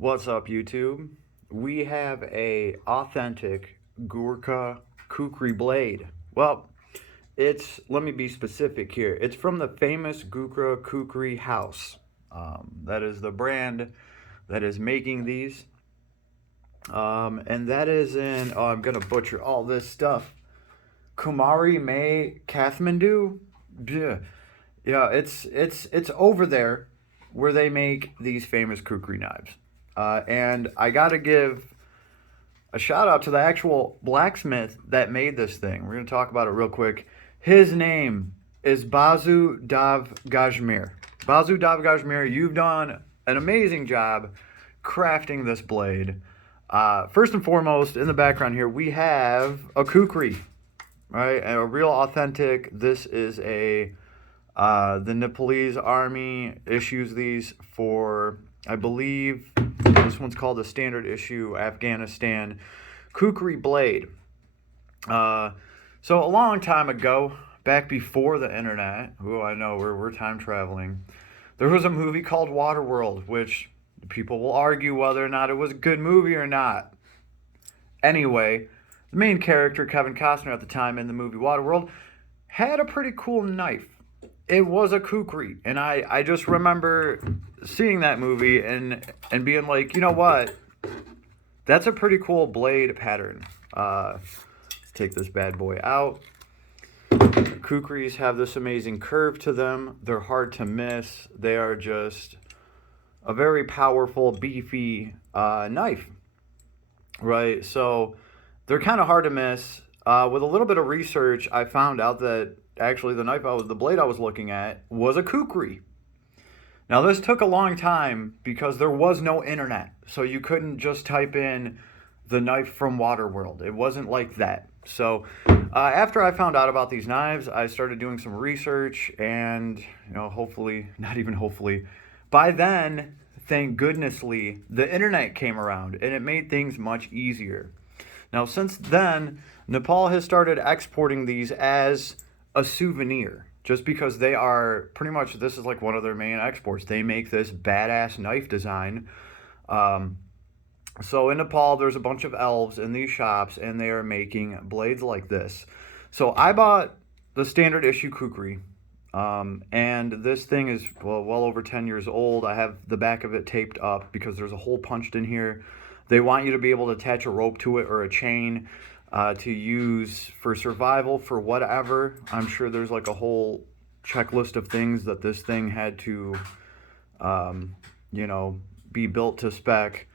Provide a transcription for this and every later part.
What's up, YouTube? We have a authentic Gurkha Khukuri blade. Well, let me be specific here. It's from the famous Gurkha Khukuri house. That is the brand that is making these. And that is I'm going to butcher all this stuff. Kumari May Kathmandu? Bleh. Yeah, it's over there where they make these famous kukri knives. And I got to give a shout out to the actual blacksmith that made this thing. We're going to talk about it real quick. His name is Basu Gajmer. Basu Gajmer, you've done an amazing job crafting this blade. First and foremost, in the background here, we have a kukri, right? A real authentic. This is the Nepalese army issues these for, I believe, this one's called the standard issue Afghanistan Kukri blade. So a long time ago, back before the internet, I know we're time traveling, there was a movie called Waterworld, which people will argue whether or not it was a good movie or not. Anyway, the main character, Kevin Costner at the time in the movie Waterworld, had a pretty cool knife. It was a kukri, and I just remember seeing that movie and being like, you know what? That's a pretty cool blade pattern. Let's take this bad boy out. Kukris have this amazing curve to them. They're hard to miss. They are just a very powerful, beefy knife, right? So they're kind of hard to miss. With a little bit of research, I found out that actually the blade I was looking at was a kukri. Now this took a long time because there was no internet, so you couldn't just type in the knife from Waterworld. It wasn't like that. So after I found out about these knives, I started doing some research, and hopefully, not even hopefully, by then, thank goodnessly, the internet came around and it made things much easier. Now since then, Nepal has started exporting these as a souvenir, just because they are pretty much, this is like one of their main exports. They make this badass knife design. So in Nepal, there's a bunch of elves in these shops, and they are making blades like this. So I bought the standard issue kukri, and this thing is well over 10 years old. I have the back of it taped up because there's a hole punched in here. They want you to be able to attach a rope to it or a chain to use for survival, for whatever. I'm sure there's like a whole checklist of things that this thing had to, be built to spec.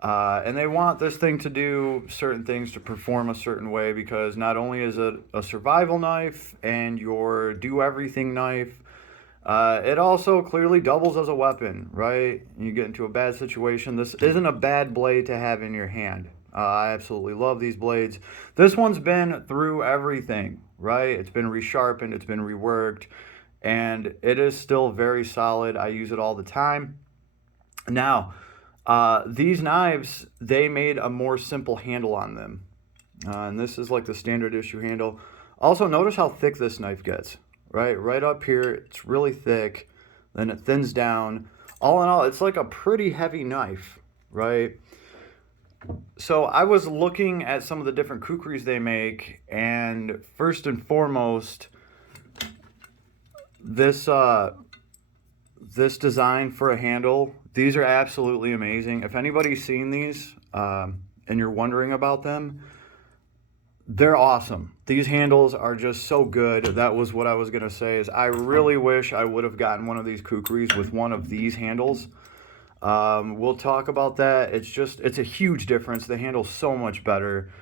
And they want this thing to do certain things, to perform a certain way, because not only is it a survival knife and your do-everything knife, it also clearly doubles as a weapon, right? You get into a bad situation. This isn't a bad blade to have in your hand. I absolutely love these blades. This one's been through everything, right? It's been resharpened, it's been reworked, and it is still very solid. I use it all the time. Now, these knives, they made a more simple handle on them. And this is like the standard issue handle. Also, notice how thick this knife gets, right? Right up here, it's really thick. Then it thins down. All in all, it's like a pretty heavy knife, right? So I was looking at some of the different kukris they make, and first and foremost, this design for a handle, these are absolutely amazing. If anybody's seen these and you're wondering about them, they're awesome. These handles are just so good. That was what I was going to say, is I really wish I would have gotten one of these kukris with one of these handles. We'll talk about that. It's a huge difference. The handle's so much better.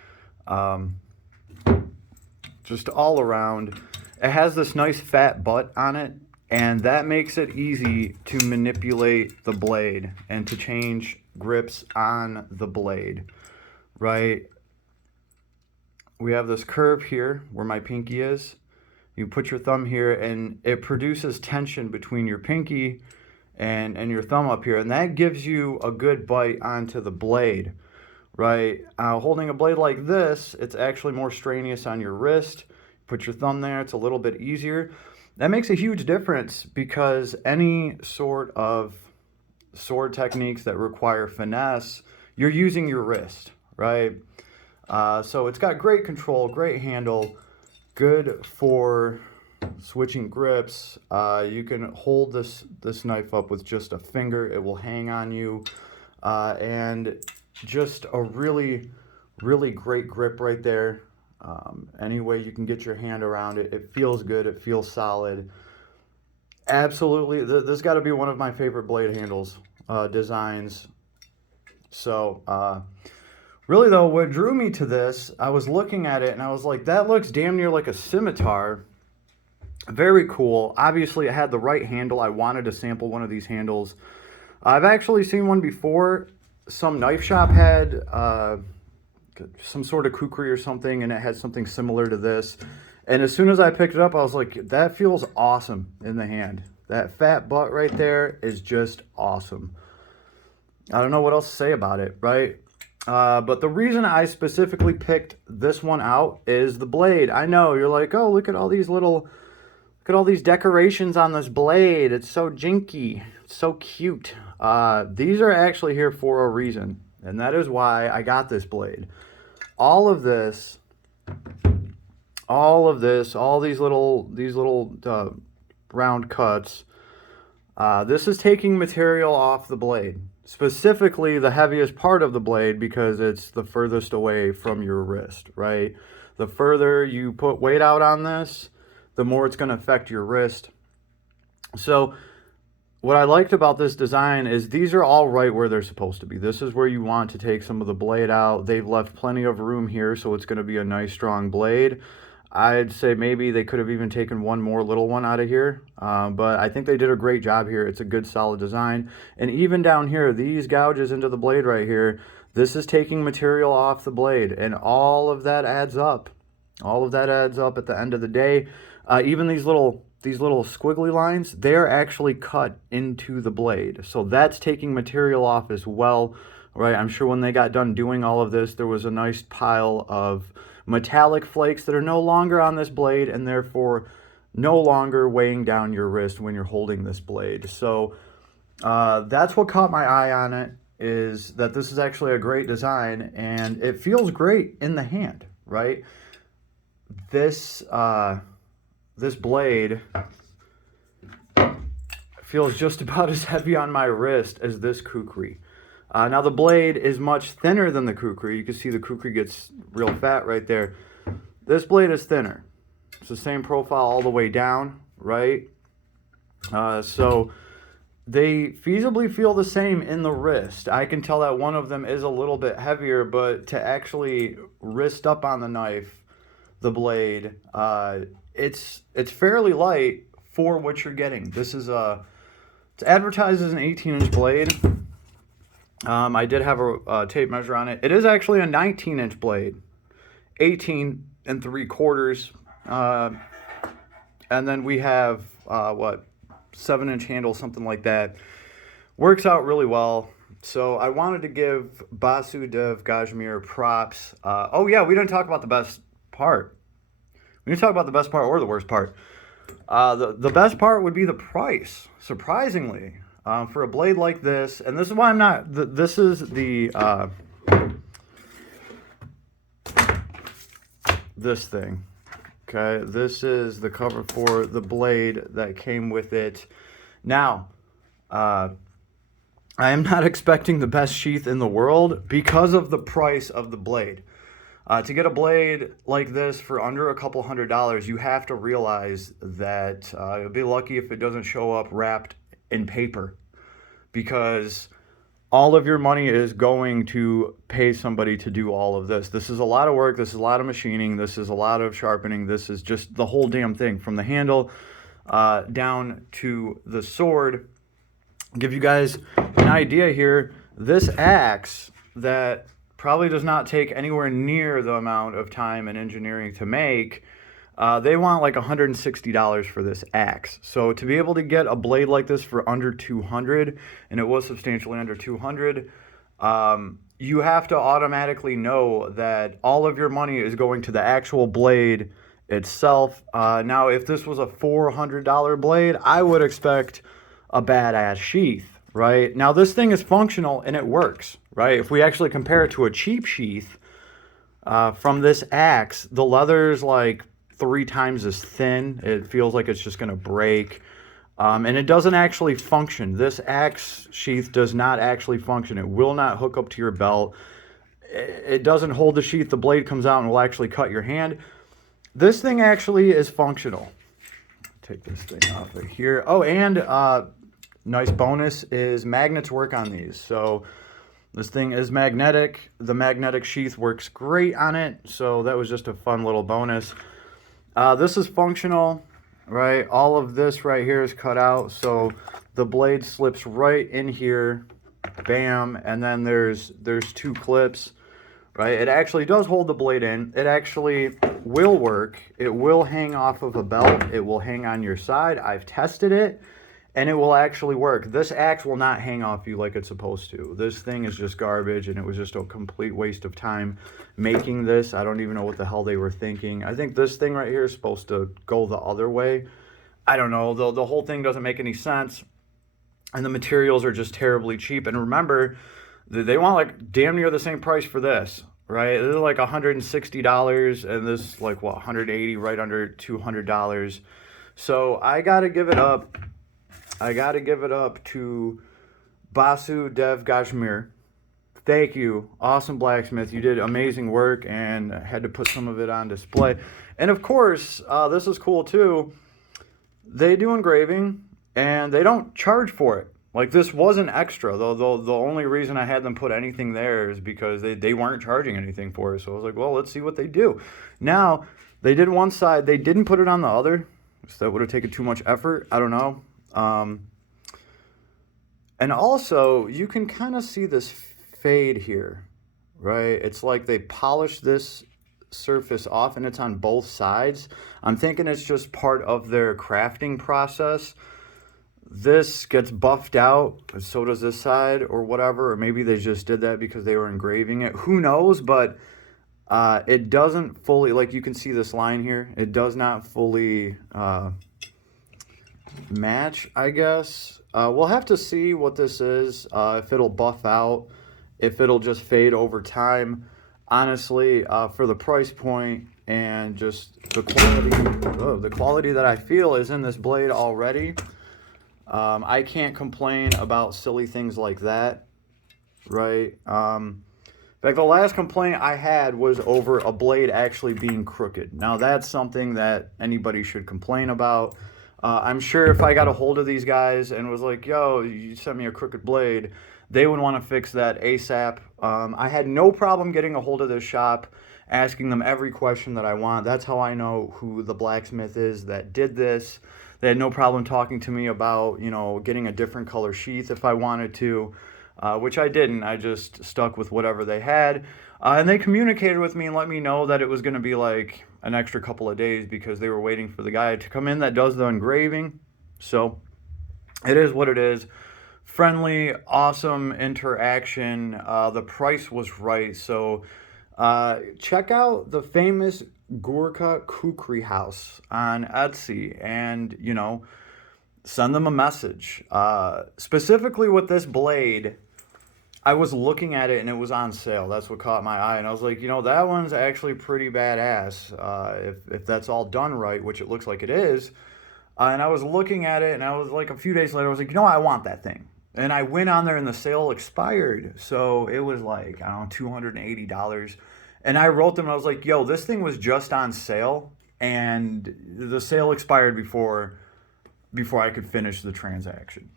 Just all around. It has this nice fat butt on it, and that makes it easy to manipulate the blade and to change grips on the blade, right? We have this curve here where my pinky is. You put your thumb here, and it produces tension between your pinky and your thumb up here, and that gives you a good bite onto the blade, right? Holding a blade like this, it's actually more strenuous on your wrist. Put your thumb there, it's a little bit easier. That makes a huge difference, because any sort of sword techniques that require finesse, you're using your wrist, right? So it's got great control, great handle, good for switching grips. You can hold this knife up with just a finger. It will hang on you. And just a really, really great grip right there. Any way you can get your hand around it. It feels good. It feels solid. Absolutely. This got to be one of my favorite blade handles designs. So, really though, what drew me to this, I was looking at it and I was like, that looks damn near like a scimitar. Very cool. Obviously, it had the right handle. I wanted to sample one of these handles. I've actually seen one before. Some knife shop had some sort of Khukuri or something, and it had something similar to this. And as soon as I picked it up, I was like, that feels awesome in the hand. That fat butt right there is just awesome. I don't know what else to say about it, right? But the reason I specifically picked this one out is the blade. I know, you're like, oh, look at all these decorations on this blade. It's so jinky. It's so cute. These are actually here for a reason, and that is why I got this blade. All these little round cuts. This is taking material off the blade, specifically the heaviest part of the blade, because it's the furthest away from your wrist, right? The further you put weight out on this, the more it's going to affect your wrist. So what I liked about this design is these are all right where they're supposed to be. This is where you want to take some of the blade out. They've left plenty of room here, so it's going to be a nice strong blade. I'd say maybe they could have even taken one more little one out of here, but I think they did a great job here. It's a good solid design. And even down here, these gouges into the blade right here, this is taking material off the blade, and all of that adds up. All of that adds up at the end of the day. Even these little squiggly lines, they're actually cut into the blade. So that's taking material off as well, right? I'm sure when they got done doing all of this, there was a nice pile of metallic flakes that are no longer on this blade and therefore no longer weighing down your wrist when you're holding this blade. So that's what caught my eye on it, is that this is actually a great design and it feels great in the hand, right? This blade feels just about as heavy on my wrist as this Khukuri. Now the blade is much thinner than the Khukuri. You can see the Khukuri gets real fat right there. This blade is thinner. It's the same profile all the way down, right? So they feasibly feel the same in the wrist. I can tell that one of them is a little bit heavier, but to actually wrist up on the knife, the blade, it's fairly light for what you're getting. This is it's advertised as an 18-inch blade. I did have a tape measure on it. It is actually a 19-inch blade, 18 3/4. And then we have 7-inch handle, something like that. Works out really well. So I wanted to give Basu Dev Gajmer props. Oh yeah, we didn't talk about the best part. We didn't talk about the best part or the worst part. The best part would be the price, surprisingly. For a blade like this, and this is why I'm not, this is the, this thing, okay? This is the cover for the blade that came with it. Now, I am not expecting the best sheath in the world because of the price of the blade. To get a blade like this for under a couple $100s, you have to realize that you'll be lucky if it doesn't show up wrapped in paper, because all of your money is going to pay somebody to do all of this. This is a lot of work. This is a lot of machining. This is a lot of sharpening. This is just the whole damn thing, from the handle down to the sword. Give you guys an idea here. This axe that probably does not take anywhere near the amount of time and engineering to make, they want like $160 for this axe. So to be able to get a blade like this for under $200, and it was substantially under $200, you have to automatically know that all of your money is going to the actual blade itself. Now, if this was a $400 blade, I would expect a badass sheath, right? Now this thing is functional and it works, right? If we actually compare it to a cheap sheath from this axe, the leather is like 3 times as thin. It feels like it's just going to break. And it doesn't actually function. This axe sheath does not actually function. It will not hook up to your belt. It doesn't hold the sheath. The blade comes out and will actually cut your hand. This thing actually is functional. Take this thing off of here. Oh, and nice bonus is magnets work on these. So this thing is magnetic. The magnetic sheath works great on it. So that was just a fun little bonus. This is functional, right? All of this right here is cut out. So the blade slips right in here. Bam. And then there's 2 clips, right? It actually does hold the blade in. It actually will work. It will hang off of a belt. It will hang on your side. I've tested it. And it will actually work. This axe will not hang off you like it's supposed to. This thing is just garbage, and it was just a complete waste of time making this. I don't even know what the hell they were thinking. I think this thing right here is supposed to go the other way. I don't know. The whole thing doesn't make any sense. And the materials are just terribly cheap. And remember, they want like damn near the same price for this, right? This is like $160, and this like, what, $180, right under $200. So I got to give it up. I got to give it up to Basu Dev Gajmer. Thank you. Awesome blacksmith. You did amazing work and had to put some of it on display. And of course, this is cool too. They do engraving and they don't charge for it. Like this wasn't extra, though. The only reason I had them put anything there is because they weren't charging anything for it. So I was like, well, let's see what they do. Now, they did one side. They didn't put it on the other. So that would have taken too much effort. I don't know. And also you can kind of see this fade here, right? It's like they polished this surface off and it's on both sides. I'm thinking it's just part of their crafting process. This gets buffed out, so does this side or whatever, or maybe they just did that because they were engraving it. Who knows? But it doesn't fully, like you can see this line here, it does not fully match, I guess. We'll have to see what this is, if it'll buff out, if it'll just fade over time. Honestly, for the price point and just the quality that I feel is in this blade already, I can't complain about silly things like that, right? In fact, the last complaint I had was over a blade actually being crooked. Now, that's something that anybody should complain about. I'm sure if I got a hold of these guys and was like, yo, you sent me a crooked blade, they would want to fix that ASAP. I had no problem getting a hold of this shop, asking them every question that I want. That's how I know who the blacksmith is that did this. They had no problem talking to me about, you know, getting a different color sheath if I wanted to, which I didn't. I just stuck with whatever they had. And they communicated with me and let me know that it was going to be like an extra couple of days because they were waiting for the guy to come in that does the engraving. So it is what it is. Friendly, awesome interaction. The price was right. So check out the famous Gurkha Khukuri house on Etsy and, you know, send them a message. Specifically with this blade, I was looking at it and it was on sale. That's what caught my eye. And I was like, you know, that one's actually pretty badass if that's all done right, which it looks like it is. And I was looking at it and I was like, a few days later, I was like, you know, I want that thing. And I went on there and the sale expired. So it was like, I don't know, $280. And I wrote them and I was like, yo, this thing was just on sale. And the sale expired before I could finish the transaction.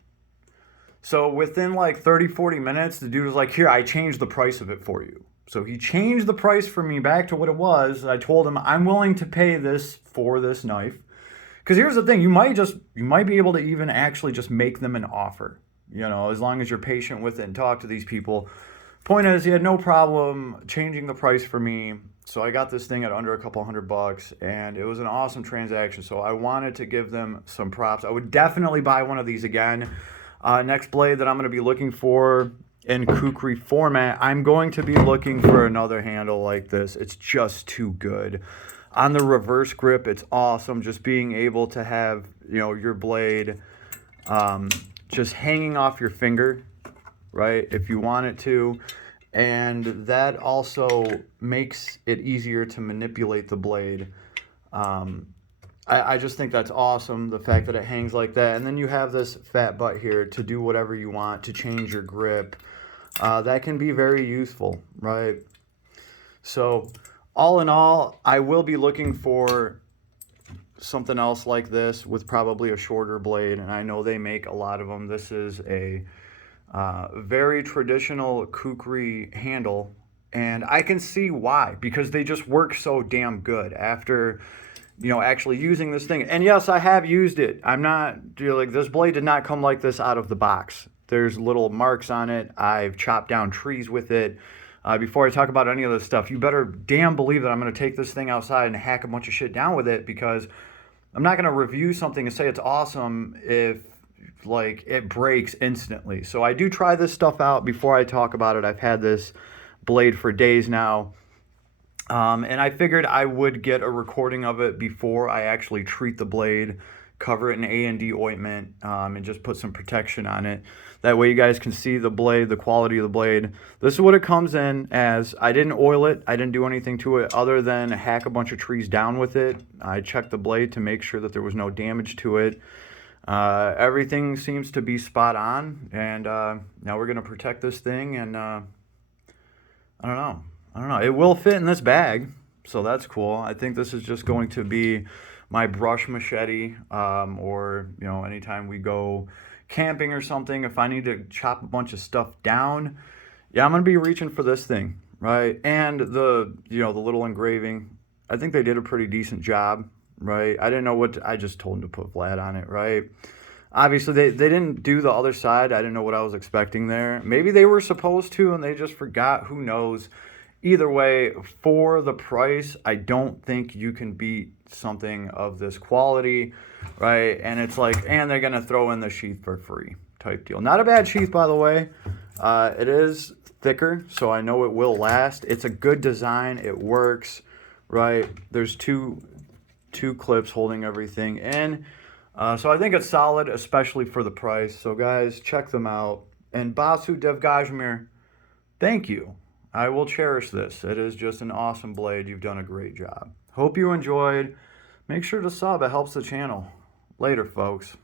So within like 30, 40 minutes, the dude was like, here, I changed the price of it for you. So he changed the price for me back to what it was. I told him, I'm willing to pay this for this knife. Because here's the thing, you might be able to even actually just make them an offer, you know, as long as you're patient with it and talk to these people. Point is, he had no problem changing the price for me. So I got this thing at under a couple $100 and it was an awesome transaction. So I wanted to give them some props. I would definitely buy one of these again. Next blade that I'm going to be looking for in Khukuri format, I'm going to be looking for another handle like this. It's just too good. On the reverse grip, it's awesome. Just being able to have, you know, your blade just hanging off your finger, right, if you want it to. And that also makes it easier to manipulate the blade. I just think that's awesome, the fact that it hangs like that. And then you have this fat butt here to do whatever you want, to change your grip. That can be very useful, right? So all in all, I will be looking for something else like this with probably a shorter blade, and I know they make a lot of them. This is a very traditional Khukuri handle, and I can see why, because they just work so damn good after, you know, actually using this thing. And yes, I have used it. I'm not, like, this blade did not come like this out of the box. There's little marks on it. I've chopped down trees with it. Before I talk about any of this stuff, you better damn believe that I'm going to take this thing outside and hack a bunch of shit down with it, because I'm not going to review something and say it's awesome if, like, it breaks instantly. So I do try this stuff out before I talk about it. I've had this blade for days now. And I figured I would get a recording of it before I actually treat the blade, cover it in A&D ointment, and just put some protection on it. That way you guys can see the blade, the quality of the blade. This is what it comes in as. I didn't oil it. I didn't do anything to it other than hack a bunch of trees down with it. I checked the blade to make sure that there was no damage to it. Everything seems to be spot on. And now we're going to protect this thing. And I don't know. It will fit in this bag, so that's cool. I think this is just going to be my brush machete, or, you know, anytime we go camping or something, if I need to chop a bunch of stuff down, yeah, I'm going to be reaching for this thing, right? And the, you know, the little engraving, I think they did a pretty decent job, right? I didn't know what, I just told them to put Vlad on it, right? Obviously, they didn't do the other side. I didn't know what I was expecting there. Maybe they were supposed to, and they just forgot. Who knows? Either way, for the price, I don't think you can beat something of this quality, right? And it's like, and they're going to throw in the sheath for free type deal. Not a bad sheath, by the way. It is thicker, so I know it will last. It's a good design. It works, right? There's two clips holding everything in. So I think it's solid, especially for the price. So guys, check them out. And Basu Dev Gajmer, thank you. I will cherish this. It is just an awesome blade. You've done a great job. Hope you enjoyed. Make sure to sub. It helps the channel. Later, folks.